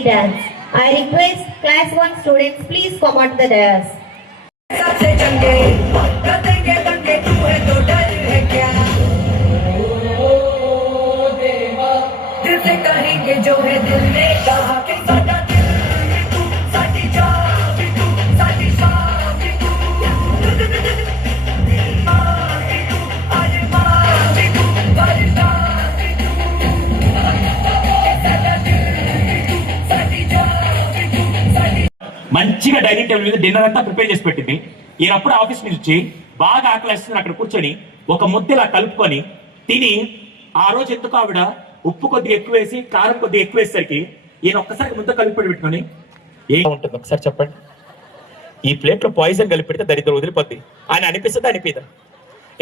belly dance. I request class 1 students please come on the dais. सबसे चंगे करेंगे दंगे तू है तो डर है क्या देवा दिल से कहेंगे जो है दिल ने कहा कि साडा दिल भी तू साडी जान भी तू साडी शान भी तू अरे मां भी तू बरसात भी तू साडा दिल भी तू साडी जान भी तू साडी మంచిగా డైనింగ్ టేబుల్ మీద డిన్నర్ అంతా ప్రిపేర్ చేసి పెట్టింది. ఈయనప్పుడు ఆఫీస్ నుంచి బాగా ఆకలిస్తుంది, అక్కడ కూర్చొని ఒక ముద్దలా కలుపుకొని తిని, ఆ రోజు ఎందుకు ఆవిడ ఉప్పు కొద్దిగా ఎక్కువ వేసి కారం కొద్దిగా ఎక్కువ వేసేసరికి ఈయన ఒక్కసారి ముద్ద కలిపి పెట్టుకొని ఏం ఉంటుంది ఒకసారి చెప్పండి. ఈ ప్లేట్ లో పాయిజన్ కలిపి పెడితే దరిద్రం వదిలిపోద్ది అని అనిపిస్తుంది అనిపిదా?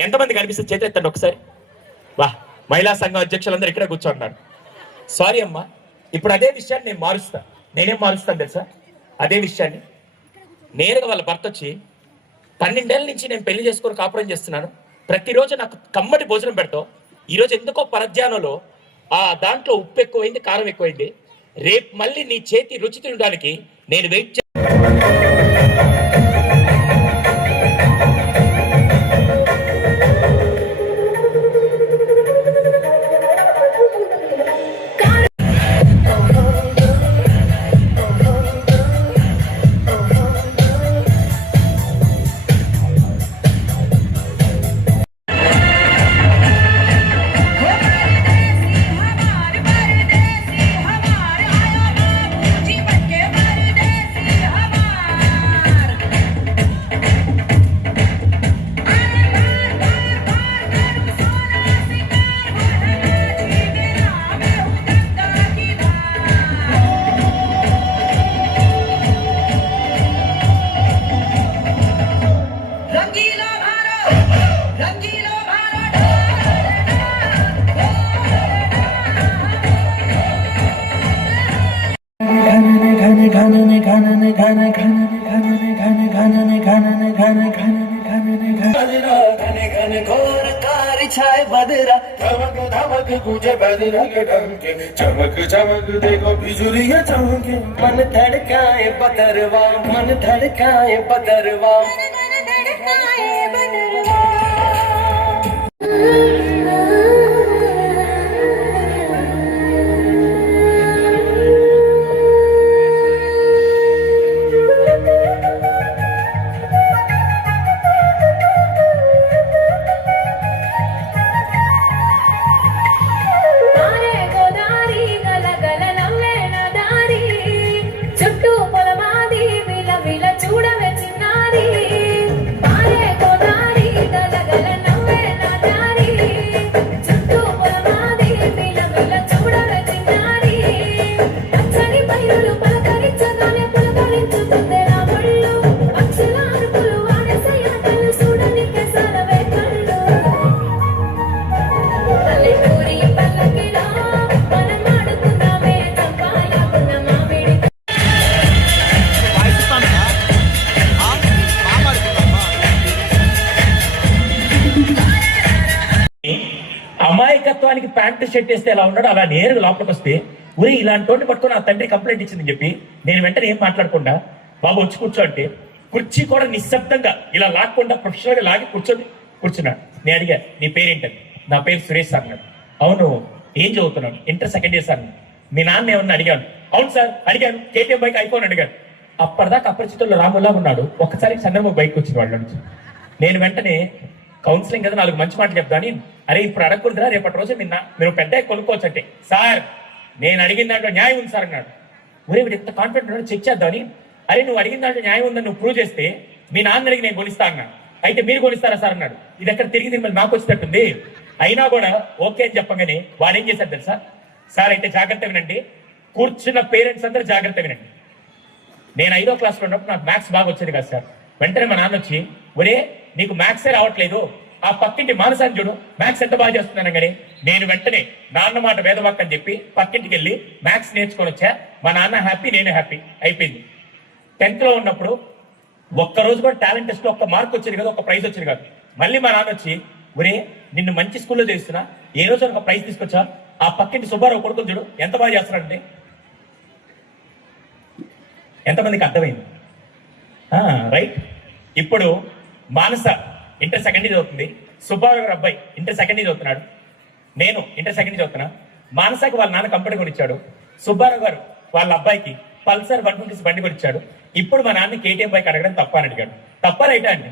ఎంతమంది కనిపిస్తుంది చేతి ఎత్తండి ఒకసారి. వా, మహిళా సంఘం అధ్యక్షులందరూ ఇక్కడ కూర్చోంటున్నారు. సారీ అమ్మా, ఇప్పుడు అదే విషయాన్ని నేను మారుస్తా. నేనేం మారుస్తాను తెలుసా? అదే విషయాన్ని నేరుగా వాళ్ళ భర్త వచ్చి 12 ఏళ్ళ నుంచి నేను పెళ్లి చేసుకొని కాపురం చేస్తున్నాను, ప్రతిరోజు నాకు కమ్మటి భోజనం పెడతావు, ఈరోజు ఎందుకో పరధ్యానంలో దాంట్లో ఉప్పు ఎక్కువైంది, కారం ఎక్కువైంది, రేపు మళ్ళీ నీ చేతి రుచి తినడానికి నేను వెయిట్ चमक चमक देखो बिजुलियां चमके मन धड़काए बदरवा मन धड़काए बदरवा అమాయకత్వానికి ప్యాంటు షర్ట్ వేస్తే ఎలా ఉన్నాడో అలా నేరుగా లోపలికి వస్తే, ఊరి ఇలాంటి వాడిని పట్టుకొని ఆ తండ్రి కంప్లైంట్ ఇచ్చిందని చెప్పి నేను వెంటనే ఏం మాట్లాడకుండా బాబు వచ్చి కూర్చో అంటే కుర్చీ కూడా నిశ్శబ్దంగా ఇలా లాక్కుండా ప్రొఫెషనల్ గా లాగి కూర్చున్నాడు. నేను అడిగా నీ పేరేంటని. నా పేరు సురేష్ సార్ అన్నాడు. అవును, ఏం చదువుతున్నాడు? Inter second year sir. మీ నాన్న ఏమన్నా అడిగాను. అవును సార్ అడిగాను. కేటీఎం బైక్ ఐఫోన్ అడిగాను. అప్పటిదాకా అపరిచితుల్లో రాములా ఉన్నాడు. ఒక్కసారి చంద్రబాబు బైక్ వచ్చిన వాళ్ళ నుంచి నేను వెంటనే కౌన్సిలింగ్ కదా 4 మంచి మాటలు చెప్తాను. అరే ఇప్పుడు అడగకూడదురా, రేపటి రోజు మీరు పెద్ద కొనుక్కోవచ్చు అంటే, సార్ నేను అడిగిన దాంట్లో న్యాయం ఉంది సార్ అన్నాడు. ఒరే వీడు ఎంత కాన్ఫిడెంట్ ఉన్నాడు, చెక్ చేద్దామని. అరే నువ్వు అడిగిన దాంట్లో న్యాయం ఉందని నువ్వు ప్రూవ్ చేస్తే మీ నాన్న అడిగి నేను కొనిస్తా అన్నాడు. అయితే మీరు కొనిస్తారా సార్ అన్నాడు. ఇది ఎక్కడ తిరిగి మళ్ళీ మాకు వచ్చేటట్టుంది. అయినా కూడా ఓకే అని చెప్పగానే వాడు ఏం చేశారు తెలుసా? సార్ అయితే జాగ్రత్త వినండి, కూర్చున్న పేరెంట్స్ అందరూ జాగ్రత్త వినండి. నేను 5వ క్లాస్లో ఉన్నప్పుడు నాకు మ్యాథ్స్ బాగా వచ్చేది కదా సార్. వెంటనే మా నాన్న వచ్చి, ఒరే నీకు మ్యాథ్సే రావట్లేదు, ఆ పక్కింటి మానసాన్ని చూడు మ్యాథ్స్ ఎంత బాగా చేస్తున్నాను. కానీ నేను వెంటనే నాన్న మాట వేదవాక్ అని చెప్పి పక్కింటికి వెళ్ళి మ్యాథ్స్ నేర్చుకొని వచ్చా. మా నాన్న హ్యాపీ, నేను హ్యాపీ. అయిపోయింది. 10th లో ఉన్నప్పుడు ఒక్కరోజు కూడా టాలెంట్ టెస్ట్ లో ఒక్క మార్క్ వచ్చేది కదా, ఒక ప్రైజ్ వచ్చేది కాదు. మళ్ళీ మా నాన్న వచ్చి, ఒరే నిన్ను మంచి స్కూల్లో చేస్తున్నా, ఏ రోజు ఒక ప్రైజ్ తీసుకొచ్చా, ఆ పక్కింటి సుబ్బారావు కొడుకుని చూడు ఎంత బాగా చేస్తున్నాడండి. ఎంతమందికి అర్థమైంది? రైట్. ఇప్పుడు మానస ఇంటర్ సెకండ్ ఇయర్ చదువుతుంది, సుబ్బారావు గారు అబ్బాయి ఇంటర్ సెకండ్ ఇయర్ చదువుతున్నాడు, నేను ఇంటర్ సెకండ్ ఇయర్ చదువుతున్నా. మానసకి వాళ్ళ నాన్న కంపెనీ కొనిచ్చాడు, సుబ్బారావు గారు వాళ్ళ అబ్బాయికి పల్సర్ 150 బండి కొనిచ్చాడు. ఇప్పుడు మా నాన్న KTM బైక్ అడగడం తప్ప అని అడిగాడు. తప్ప రైటా అండి?